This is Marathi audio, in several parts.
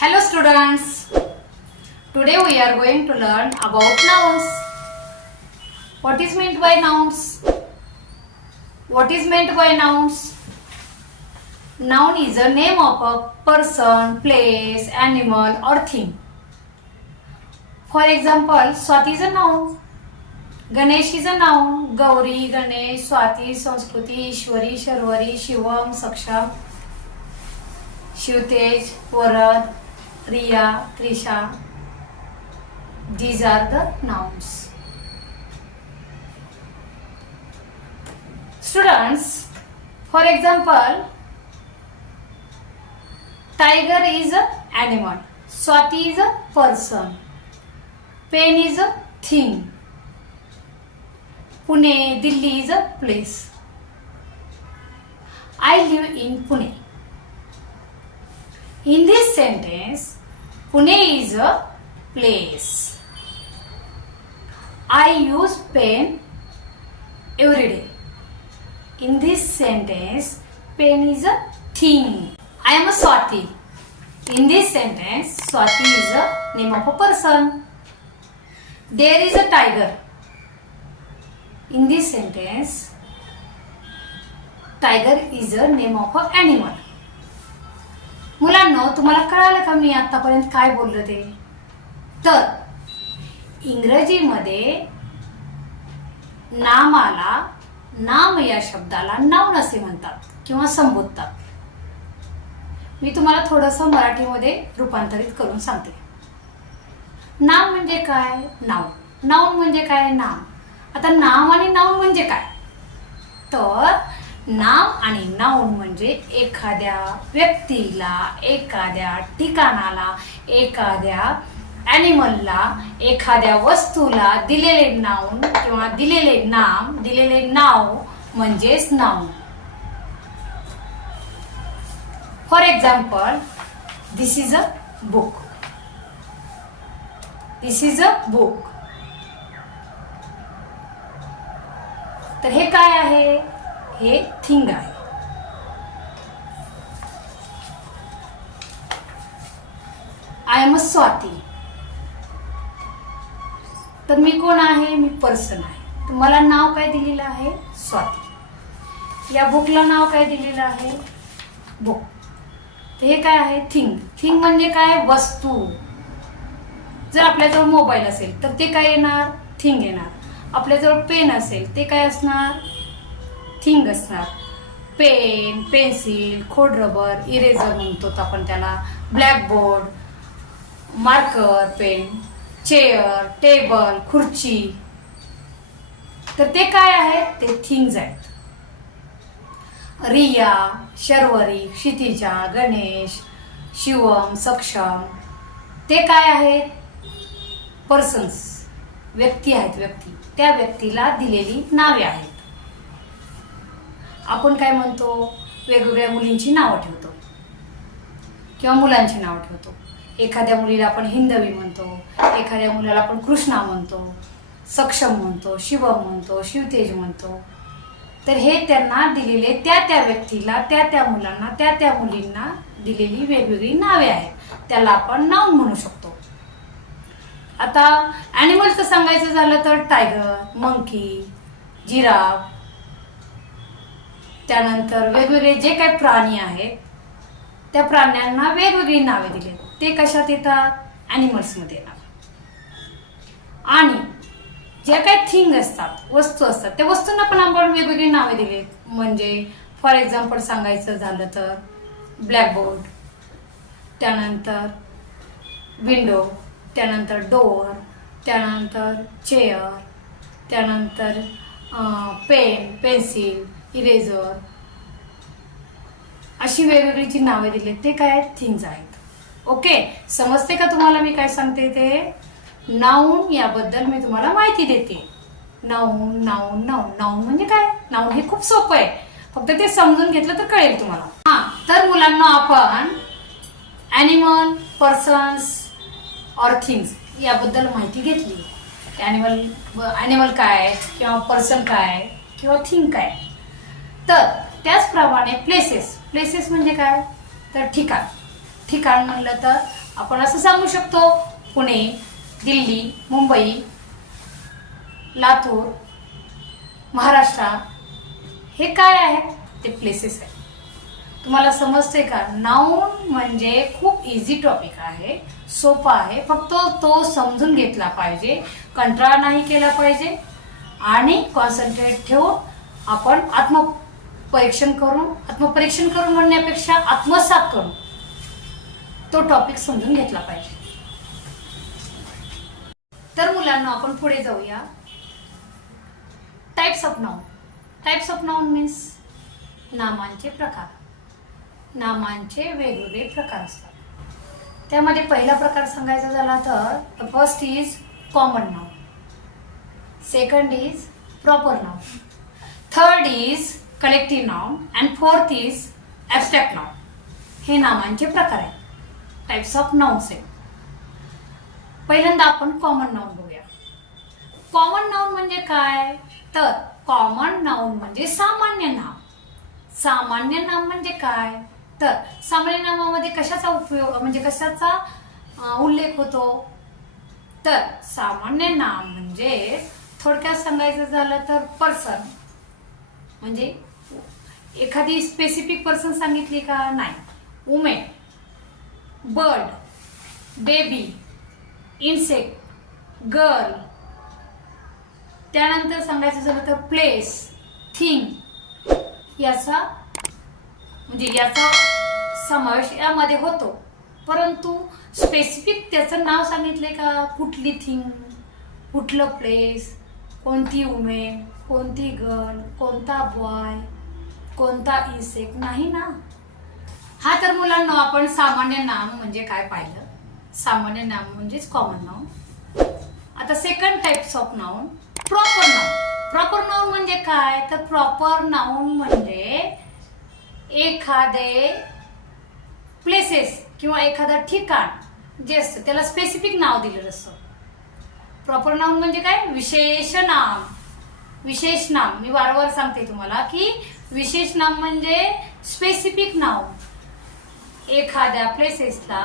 Hello students, today we are going to learn about nouns. What is meant by nouns? What is meant by nouns? Noun is a name of a person, place, animal or thing. For example, Swati is a noun. Ganesh is a noun. Gauri, Ganesh, Swati, Sanskriti, Ishwari, Sharwari, Shivam, Saksham, Shivtej, Varad, Riya, Trisha. These are the nouns. Students, for example, tiger is an animal, Swati is a person, pen is a thing, Pune, Delhi is a place. I live in Pune. In this sentence, Pune is a place. I use pen every day. In this sentence, pen is a thing. I am a Swati. In this sentence, Swati is a name of a person. There is a tiger. In this sentence, tiger is a name of an animal. मुलांनो, तुम्हाला कळालं का मी आतापर्यंत काय बोललो ते? तर इंग्रजीमध्ये नामाला, नाम या शब्दाला नाउन असे म्हणतात किंवा संबोधतात. मी तुम्हाला थोडंसं मराठीमध्ये रूपांतरित करून सांगते. नाम म्हणजे काय? नाउन. नाउन म्हणजे काय? नाम. आता नाम आणि नाउन म्हणजे काय? तर नाम आणि नाउन म्हणजे एखाद्या व्यक्तीला, एखाद्या ठिकाणाला, एखाद्या ॲनिमलला, एखाद्या वस्तूला दिलेले नाउन किंवा दिलेले नाम, दिलेले नाव म्हणजेच noun. For example, this is a book. This is a book. तर हे काय आहे? हे थिंग आहे. I am a Swati. तर मी कोण आहे? मी पर्सन आहे. तर मला नाव काय दिलेलं आहे? स्वाती. या बुकला नाव काय दिलेलं आहे? बुक. तर हे काय आहे? थिंग. थिंग म्हणजे काय? वस्तू. जर आपल्याजवळ मोबाईल असेल तर ते काय येणार? थिंग येणार. आपल्याजवळ पेन असेल ते काय असणार? थिंग असणार. पेन, पेन्सिल, खोडरबर, इरेजर म्हणतो आपण त्याला, blackboard, marker pen, chair, table, खुर्ची. तर ते काय आहेत? ते थिंग्स आहेत. रिया, शर्वरी, क्षितिजा, गणेश, शिवम, सक्षम ते काय आहेत? पर्सन्स, व्यक्ती आहेत. व्यक्ती. त्या व्यक्तीला दिलेली नावे आहेत. आपण काय म्हणतो? वेगवेगळ्या मुलींची नावं ठेवतो किंवा मुलांची नावं ठेवतो. एखाद्या मुलीला आपण हिंदवी म्हणतो, एखाद्या मुलाला आपण कृष्णा म्हणतो, सक्षम म्हणतो, शिवम म्हणतो, शिवतेज म्हणतो. तर हे त्यांना दिलेले त्या व्यक्तीला, त्या मुलांना, त्या मुलींना दिलेली वेगवेगळी नावे आहेत. त्याला आपण नाउन म्हणू शकतो. आता ॲनिमलचं सांगायचं झालं तर टायगर, मंकी, जिराफ, त्यानंतर वेगवेगळे जे काही प्राणी आहेत त्या प्राण्यांना वेगवेगळी नावे दिली. ते कशात येतात? ॲनिमल्समध्ये येतात. आणि जे काही थिंग असतात, वस्तू असतात, त्या वस्तूंना पण आपण वेगवेगळी नावे दिली. म्हणजे फॉर एक्झाम्पल सांगायचं झालं तर ब्लॅकबोर्ड, त्यानंतर विंडो, त्यानंतर डोअर, त्यानंतर चेअर, त्यानंतर पेन, पेन्सिल, इरेजर, अशी वेगवेगळी जी नावे दिली ते काय आहेत? थिंग्स आहेत. ओके, समजते का तुम्हाला मी काय सांगते ते? नाउन याबद्दल मी तुम्हाला माहिती देते. नाउन नाउन नाउन नाउन म्हणजे काय? नाउन हे खूप सोपं आहे. फक्त ते समजून घेतलं तर कळेल तुम्हाला. हा, तर मुलांना आपण ॲनिमल, पर्सन्स ऑर थिंग्स याबद्दल माहिती घेतली. ॲनिमल काय किंवा पर्सन काय किंवा थिंग काय. तर त्याचप्रमाणे प्लेसेस. प्लेसेस म्हणजे काय? तर ठिकाण. ठिकाण म्हणलं तर आपण असं सांगू शकतो पुणे, दिल्ली, मुंबई, लातूर, महाराष्ट्र हे काय आहे? ते प्लेसेस आहे. तुम्हाला समजते का? नाउन म्हणजे खूप इझी टॉपिक आहे, सोपा आहे. फक्त तो समजून घेतला पाहिजे, कंटाळा नाही केला पाहिजे आणि कॉन्सन्ट्रेट ठेवून आपण आत्मपरीक्षण करून म्हणण्यापेक्षा आत्मसात करून तो टॉपिक समजून घेतला पाहिजे. तर मुलांना आपण पुढे जाऊया. Types of noun. Types of noun means नामांचे प्रकार. नामांचे वेगवेगळे प्रकार असतात. त्यामध्ये पहिला प्रकार सांगायचा झाला तर the first is common noun, second is proper noun, third is collective noun and fourth is abstract noun. हे नामांचे प्रकार आहेत, टाइप्स ऑफ नाउन्स आहेत. पहिल्यांदा आपण कॉमन नाउन बघूया. कॉमन नाउन म्हणजे काय? तर कॉमन नाउन म्हणजे सामान्य नाम. सामान्य नाम म्हणजे काय? तर सामान्य नामामध्ये कशाचा उपयोग म्हणजे कशाचा उल्लेख होतो? तर सामान्य नाम म्हणजे थोडक्यात सांगायचं झालं तर पर्सन, म्हणजे एखादी स्पेसिफिक पर्सन सांगितली का? नाही. Women, bird, baby, insect, girl. त्यानंतर सांगायचं झालं तर प्लेस, थिंग याचा समावेश यामध्ये होतो. परंतु स्पेसिफिक त्याचं नाव सांगितले का? कुठली थिंग, कुठलं प्लेस, कोणती वुमेन, कोणती गर्ल, कोणता बॉय, कोणता इन्सेक्ट नाही ना. हा तर मुलांना आपण सामान्य नाम म्हणजे काय पाहिलं. सामान्य नाम म्हणजेच कॉमन नाउन. आता second types of noun, proper noun. Proper noun म्हणजे काय? तर प्रॉपर नाउन म्हणजे एखादे प्लेसेस किंवा एखादं ठिकाण जे असतं त्याला स्पेसिफिक नाव दिलेलं असतं. प्रॉपर नाउन म्हणजे काय? विशेष नाम. विशेष नाम मी वारंवार सांगते तुम्हाला की विशेष नाम म्हणजे स्पेसिफिक नाव. एखाद्या प्लेसेसला,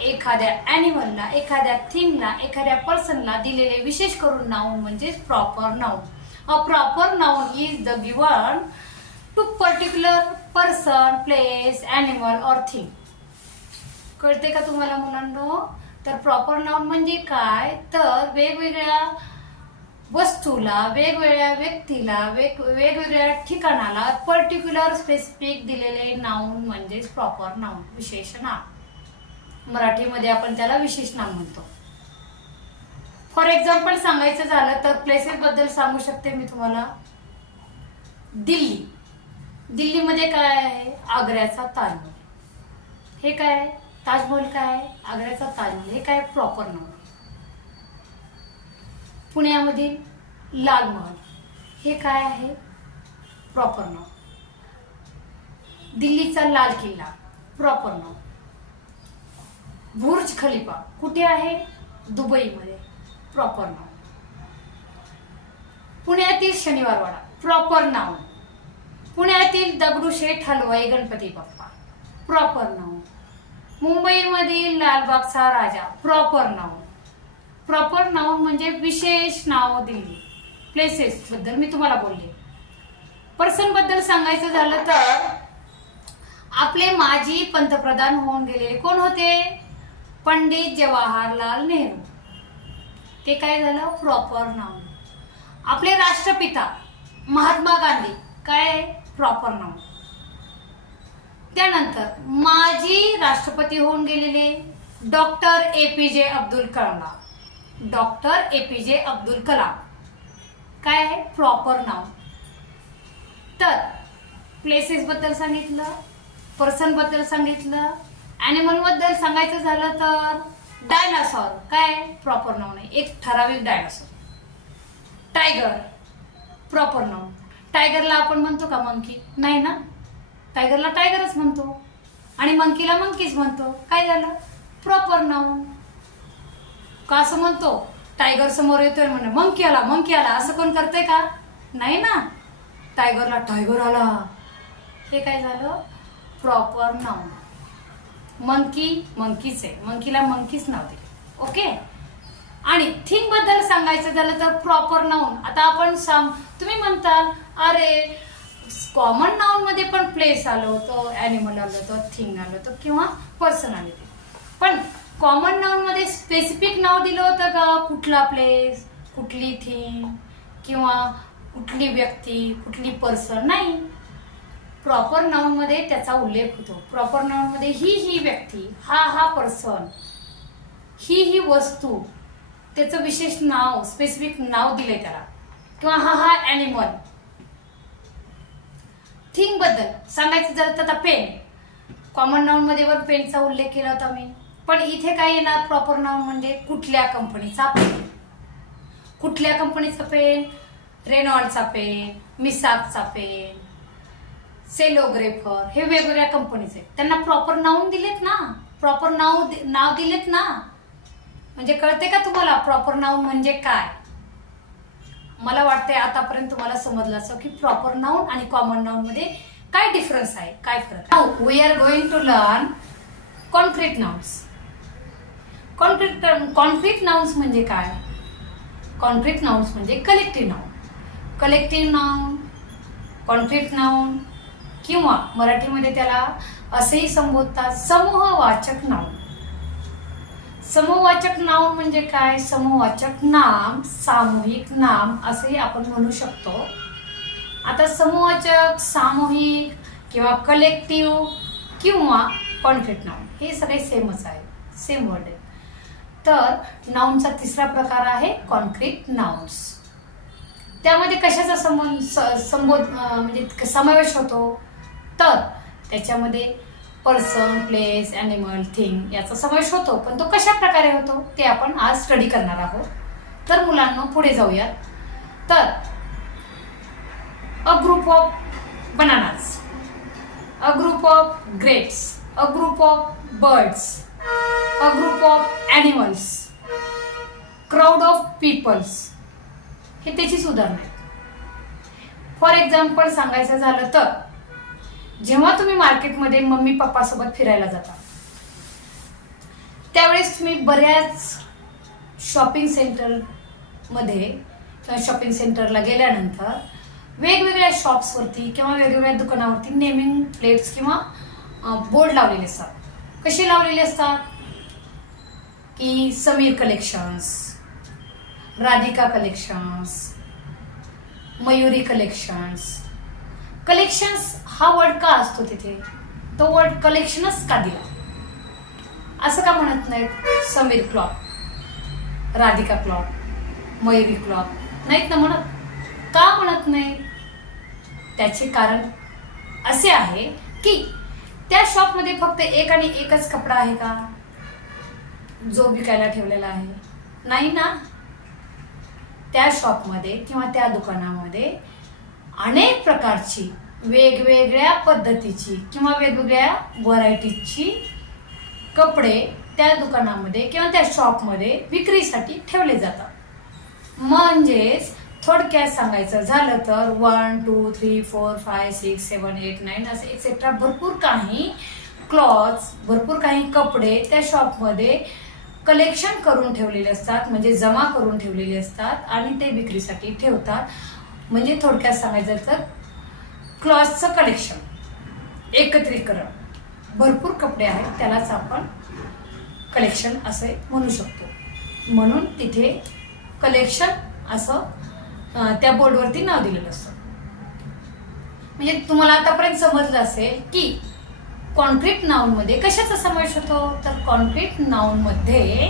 एखाद्या ॲनिमलला, एखाद्या थिंगला, एखाद्या पर्सनला दिलेले विशेष करून नाउन म्हणजे proper noun. A proper noun is the given to particular person, place, animal or thing. कळते का तुम्हाला मुलांनो? तर प्रॉपर नाउन म्हणजे काय? तर वेगवेगळ्या वस्तूला, वेगवेगळ्या व्यक्तीला, वेगवेगळ्या ठिकाणाला पर्टिक्युलर स्पेसिफिक दिलेले नाउन म्हणजेच प्रॉपर नाउन, विशेष नाम. मराठीमध्ये आपण त्याला विशेष नाम म्हणतो. फॉर एक्झाम्पल सांगायचं झालं तर प्लेसेस बद्दल सांगू शकते मी तुम्हाला. दिल्ली. दिल्लीमध्ये काय आहे? आग्र्याचा ताजमहल. हे काय? ताजमहल काय? आग्र्याचा ताजमहल. हे काय? Proper noun. पुण्यामधील लाल महल. हे काय आहे? Proper noun. दिल्लीचा लाल किल्ला, प्रॉपर नाउन. बुर्ज खलिफा कुठे आहे? दुबईमध्ये, प्रॉपर नाउन. पुण्यातील शनिवारवाडा, प्रॉपर नाउन. पुण्यातील दगडूशेठ हलवाई गणपती बाप्पा, प्रॉपर नाउन. मुंबईमधील लालबागचा राजा, प्रॉपर नाउन. प्रॉपर नाउन म्हणजे विशेष नाव दिल्ली. प्लेसेस बद्दल मी तुम्हाला बोलले. पर्सन बद्दल सांगायचं झालं तर आपले माजी पंतप्रधान होऊन गेलेले कोण होते? पंडित जवाहरलाल नेहरू. ते काय झालं? Proper noun. आपले राष्ट्रपिता महात्मा गांधी, काय? Proper noun. त्यानंतर माजी राष्ट्रपती होऊन गेलेले doctor APJ Abdul Kalam. Doctor APJ Abdul Kalam काय आहे? Proper noun. तर प्लेसेस बद्दल सांगितलं, पर्सन बद्दल सांगितलं, ॲनिमल बद्दल सांगायचं झालं तर डायनासॉर काय? प्रॉपर नाउन आहे, एक ठराविक डायनासॉर. Tiger, proper noun. टायगरला आपण म्हणतो का मंकी? नाही ना. टायगरला टायगरच म्हणतो आणि मंकीला मंकीच म्हणतो. काय झालं? Proper noun. का असं म्हणतो? टायगर समोर येतोय म्हणजे मंकी आला, मंकी आला असं कोण करतंय का? नाही ना. टायगरला टायगर आला. हे काय झालं? Proper noun. मंकीच आहे, मंकीला मंकीच नाव दिले. ओके. आणि थिंग बद्दल सांगायचं झालं तर प्रॉपर नाऊन. आता आपण तुम्ही म्हणताल अरे कॉमन नाऊन मध्ये पण प्लेस आलं होतं, ॲनिमल आलं होतं, थिंग आलं होतं किंवा पर्सन आले होते, पण कॉमन नाऊन मध्ये स्पेसिफिक नाव दिलं होतं का? कुठला प्लेस, कुठली थिंग किंवा कुठली व्यक्ती, कुठली पर्सन? नाही. प्रॉपर नाउन मध्ये त्याचा उल्लेख होतो. प्रॉपर नाउन मध्ये ही व्यक्ती, हा पर्सन, ही वस्तू, त्याचं विशेष नाव, स्पेसिफिक नाव दिलंय त्याला, किंवा हा ॲनिमल. थिंग बद्दल सांगायचं जर तर पेन, कॉमन नाउन मध्ये पण पेनचा उल्लेख केला होता मी, पण इथे काय येणार? प्रॉपर नाउन म्हणजे कुठल्या कंपनीचा पेन. कुठल्या कंपनीचा पेन? रेनॉल्डचा पेन, मिसाकचा पेन, सेलोग्रेफर, हे वेगवेगळ्या कंपनीचे. त्यांना प्रॉपर नाउन दिलेत ना, प्रॉपर नाव दिलेत ना. म्हणजे कळते का तुम्हाला प्रॉपर नाउन म्हणजे काय? मला वाटतंय आतापर्यंत तुम्हाला समजलं असं की प्रॉपर नाउन आणि कॉमन नाउन मध्ये काय डिफरन्स आहे, काय फरक आहे. Now we are going to learn concrete nouns. Concrete nouns म्हणजे काय? कॉन्क्रीट नाउन्स म्हणजे collective noun. Collective noun, concrete noun, किंवा मराठीमध्ये त्याला असेही संबोधतात समूहवाचक नाउन. समूहवाचक नाउन म्हणजे काय? समूहवाचक नाम, सामूहिक नाम असेही आपण म्हणू शकतो. आता समूहवाचक, सामूहिक किंवा कलेक्टिव्ह किंवा कॉन्क्रीट नाउन हे सगळे सेमच आहे, सेम वर्ड आहे. तर नाउनचा तिसरा प्रकार आहे कॉन्क्रीट नाउन्स. त्यामध्ये कशाचा म्हणजे समावेश होतो? तर त्याच्यामध्ये पर्सन, प्लेस, ॲनिमल, थिंग याचा समावेश होतो. पण तो कशा प्रकारे होतो ते आपण आज स्टडी करणार आहोत. तर मुलांना पुढे जाऊयात. तर a group of bananas, a group of grapes, a group of birds, a group of animals, crowd of peoples, हे त्याचीच उदाहरणं आहेत. फॉर एक्झाम्पल सांगायचं झालं तर जेव्हा तुम्ही मार्केटमध्ये मम्मी पप्पा सोबत फिरायला जाता त्यावेळेस तुम्ही बऱ्याच शॉपिंग सेंटरमध्ये किंवा शॉपिंग सेंटरला गेल्यानंतर वेगवेगळ्या शॉप्सवरती किंवा वेगवेगळ्या दुकानावरती नेमिंग प्लेट्स किंवा बोर्ड लावलेले असतात. कसे लावलेले असतात की Sameer collections, Radhika collections, Mayuri collections. Collections हा वर्ड का असतो तिथे? तो वर्ड कलेक्शनच का दिला? असं का म्हणत नाहीत Sameer cloth, Radhika cloth, Mayuri cloth नाहीत ना म्हणत? का म्हणत नाही? त्याचे कारण असे आहे की त्या शॉपमध्ये फक्त एक आणि एकच कपडा आहे का जो विकायला ठेवलेला आहे? नाही ना. त्या शॉपमध्ये किंवा त्या दुकानामध्ये अनेक प्रकारची वेगवेगळ्या पद्धतीची किंवा वेगवेगळ्या व्हरायटीची कपडे त्या दुकानामध्ये किंवा त्या शॉपमध्ये विक्रीसाठी ठेवले जातात. म्हणजेच थोडक्यात सांगायचं झालं तर 1, 2, 3, 4, 5, 6, 7, 8, 9 असे एक्सेट्रा भरपूर काही क्लॉथ्स, भरपूर काही कपडे त्या शॉपमध्ये कलेक्शन करून ठेवलेले असतात, म्हणजे जमा करून ठेवलेले असतात आणि ते विक्रीसाठी ठेवतात. म्हणजे थोडक्यात सांगायचं तर क्लॉथचं कलेक्शन, एकत्रीकरण, भरपूर कपडे आहेत त्यालाच आपण कलेक्शन असे म्हणू शकतो. म्हणून तिथे कलेक्शन असं त्या बोर्डवरती नाव दिलेलं असतं. म्हणजे तुम्हाला आतापर्यंत समजलं असेल की कॉन्क्रीट नाउन मध्ये कशाचा समावेश होतो? तर कॉन्क्रीट नाउन मध्ये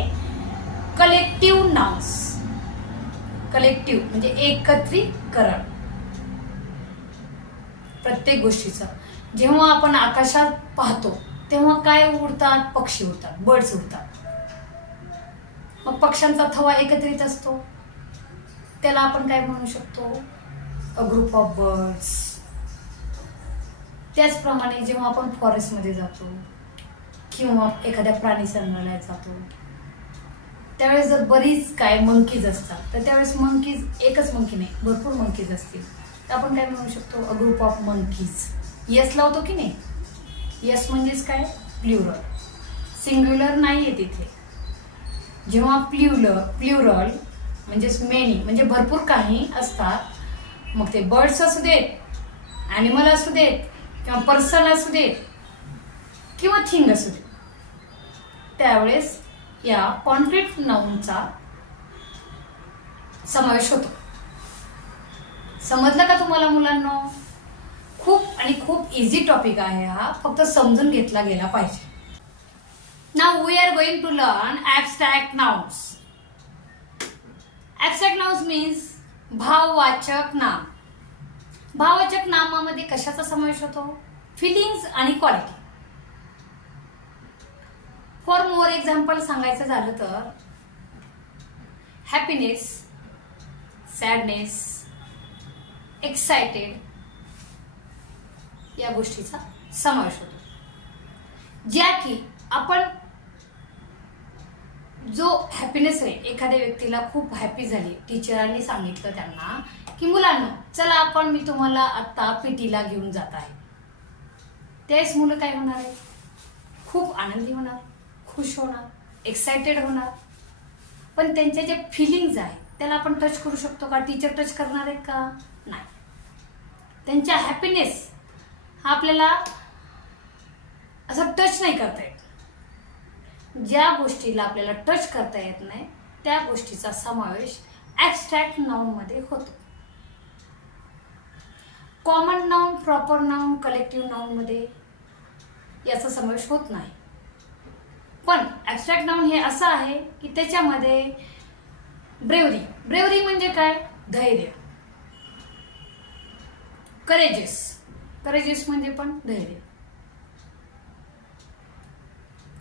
कलेक्टिव्ह नाउन्स, कलेक्टिव्ह म्हणजे एकत्रीकरण प्रत्येक गोष्टीचं. जेव्हा आपण आकाशात पाहतो तेव्हा काय उडतात? पक्षी उडतात, बर्ड्स उडतात. मग पक्ष्यांचा थवा एकत्रित असतो, त्याला आपण काय म्हणू शकतो? अ ग्रुप ऑफ बर्ड्स. त्याचप्रमाणे जेव्हा आपण फॉरेस्टमध्ये जातो किंवा एखाद्या प्राणी संग्रहालयात जातो त्यावेळेस जर बरीच काय मंकीज असतात तर त्यावेळेस मंकीज, एकच मंकी नाही भरपूर मंकीज असतील तर आपण काय म्हणू शकतो? अ ग्रुप ऑफ मंकीज. यस लावतो की नाही? यस म्हणजेच काय? प्ल्युरल. सिंग्युलर नाही आहे तिथे. जेव्हा प्ल्युरल म्हणजेच मेनी म्हणजे भरपूर काही असतात, मग ते बर्ड्स असू देत, ॲनिमल असू देत, किंवा पर्सन असू देत, किंवा थिंग असू देत, त्यावेळेस या कॉन्क्रीट नाऊनचा समावेश होतो. समजलं का तुम्हाला मुलांनो? खूप आणि खूप इझी टॉपिक आहे हा, फक्त समजून घेतला गेला पाहिजे. Now we are going to learn abstract nouns. Abstract nouns means भाववाचक नाम. भाववाचक नामामध्ये कशाचा समावेश होतो? फिलिंग्स आणि क्वालिटी. फॉर मोर एक्झाम्पल सांगायचं झालं तर हॅपीनेस, सॅडनेस, एक्साइटेड या गोष्टीचा समावेश होतो. ज्या की आपण जो हॅपीनेस आहे, एखाद्या व्यक्तीला खूप हॅपी झाली, टीचरांनी सांगितलं त्यांना की मुलांनो चला मी तुम्हाला आता पीटीला घेऊन जात आहे, त्यावेळेस मुलं काय होणार आहे? खूप आनंदी होणार, खुश होणार, एक्साइटेड होणार. पण त्यांच्या जे फिलिंग्ज आहेत त्याला आपण टच करू शकतो का? टीचर टच करणार आहेत का? नाही. त्यांच्या हॅपीनेस हा आपल्याला असं टच नाही करता येत. ज्या गोष्टीला आपल्याला टच करता येत नाही त्या गोष्टीचा समावेश ॲब्स्ट्रॅक्ट नाउनमध्ये होतो. Common noun, proper noun, collective नाउनमध्ये याचा समावेश होत नाही. पण ॲब्स्ट्रॅक्ट नाउन हे असं आहे की त्याच्यामध्ये ब्रेवरी म्हणजे काय? धैर्य. करेजेस म्हणजे पण धैर्य.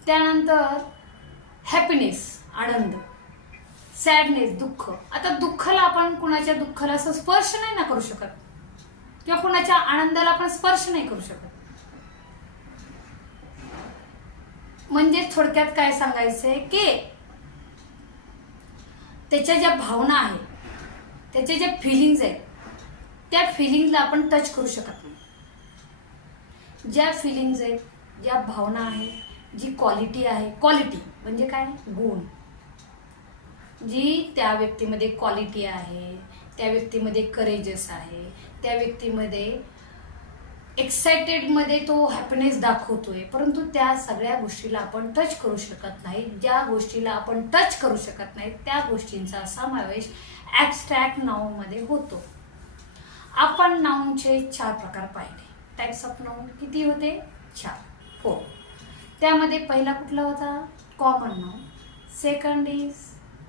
त्यानंतर हॅपीनेस आनंद, सॅडनेस दुःख. आता दुःखाला आपण कुणाच्या दुःखाला असं स्पर्श नाही ना करू शकत, किंवा कुणाच्या आनंदाला आपण स्पर्श नाही करू शकत. म्हणजे थोडक्यात काय सांगायचंय की त्याच्या ज्या भावना आहेत, त्याचे जे फिलिंग्ज आहेत, त्या फिलिंगला आपण टच करू शकत नाही. ज्या फिलिंग्ज आहेत, ज्या भावना आहेत, जी क्वालिटी आहे, क्वालिटी म्हणजे काय? गुण. जी त्या व्यक्तीमध्ये क्वालिटी आहे, त्या व्यक्तीमध्ये करेजस आहे, त्या व्यक्तीमध्ये एक्साइटेडमध्ये तो हॅपीनेस दाखवतोय, परंतु त्या सगळ्या गोष्टीला आपण टच करू शकत नाही. ज्या गोष्टीला आपण टच करू शकत नाही त्या गोष्टींचा समावेश ॲब्स्ट्रॅक्ट नाउनमध्ये होतो. आपण नाउनचे 4 प्रकार पाहिले. टाइप्स ऑफ नाउन किती होते? 4. त्यामध्ये पहिला कुठला होता? Common noun. Second is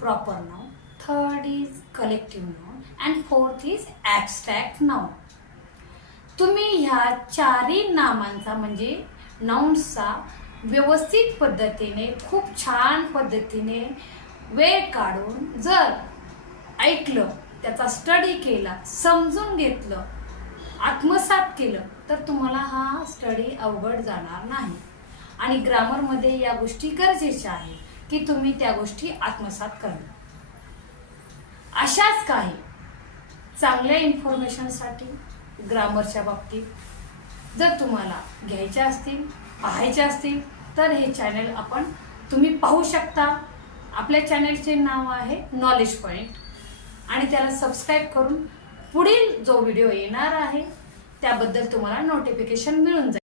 proper noun. Third is collective noun. And fourth is abstract noun. तुम्ही ह्या 4ही नामांचा म्हणजे नाउन्सचा व्यवस्थित पद्धतीने, खूप छान पद्धतीने वेळ काढून जर ऐकलं, त्याचा स्टडी केला, समजून घेतलं, आत्मसात केलं तर तुम्हाला हा स्टडी अवघड जाणार नाही. आणि ग्रामरमध्ये या गोष्टी गरजेच्या आहे की तुम्ही त्या गोष्टी आत्मसात करणं. अशाच काही चांगल्या इन्फॉर्मेशनसाठी ग्रामरच्या बाबतीत जर तुम्हाला घ्यायच्या असतील, पाहायच्या असतील तर हे चॅनल तुम्ही पाहू शकता. आपल्या चॅनलचे नाव आहे नॉलेज पॉइंट आणि त्याला सबस्क्राईब करून पुढील जो व्हिडिओ येणार आहे त्याबद्दल तुम्हाला नोटिफिकेशन मिळून जाईल.